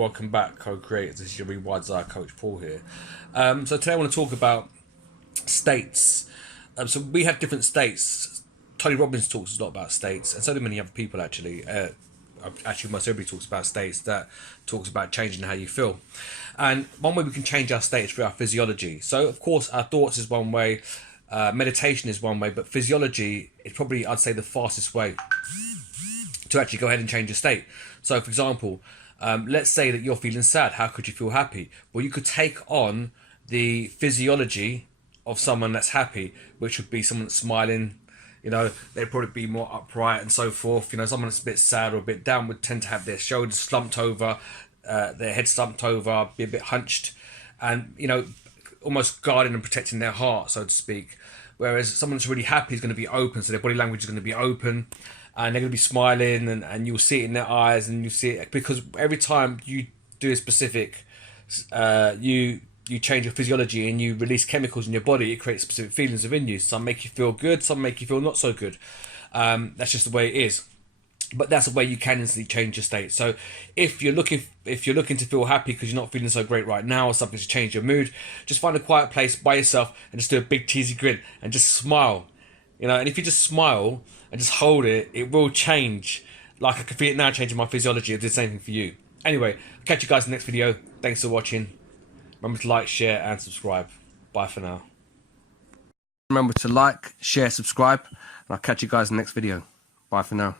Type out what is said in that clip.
welcome back, co-creators. This is your Rewire Desire coach Paul here. So today I want to talk about states. So we have different states. Tony Robbins talks a lot about states, and so do many other people actually. Actually, most everybody talks about states. That talks about changing how you feel. And one way we can change our state is through our physiology. So of course our thoughts is one way, meditation is one way, but physiology is probably, I'd say, the fastest way to actually go ahead and change your state. So for example, let's say that you're feeling sad. How could you feel happy? Well, you could take on the physiology of someone that's happy, which would be someone that's smiling. You know, they'd probably be more upright and so forth. You know, someone that's a bit sad or a bit down would tend to have their shoulders slumped over, their head slumped over, be a bit hunched, and, you know, almost guarding and protecting their heart, so to speak. Whereas someone that's really happy is going to be open, so their body language is going to be open, and they're going to be smiling, and you'll see it in their eyes, and you see it because every time you do a specific, you change your physiology and you release chemicals in your body, it creates specific feelings within you. Some make you feel good, some make you feel not so good. That's just the way it is. But that's the way you can instantly change your state. So if you're looking to feel happy because you're not feeling so great right now, or something to change your mood, just find a quiet place by yourself and just do a big cheesy grin and just smile. You know, and if you just smile and just hold it, it will change. Like I can feel it now changing my physiology. It'll do the same thing for you. Anyway, I'll catch you guys in the next video. Thanks for watching. Remember to like, share and subscribe. Bye for now. Remember to like, share, subscribe, and I'll catch you guys in the next video. Bye for now.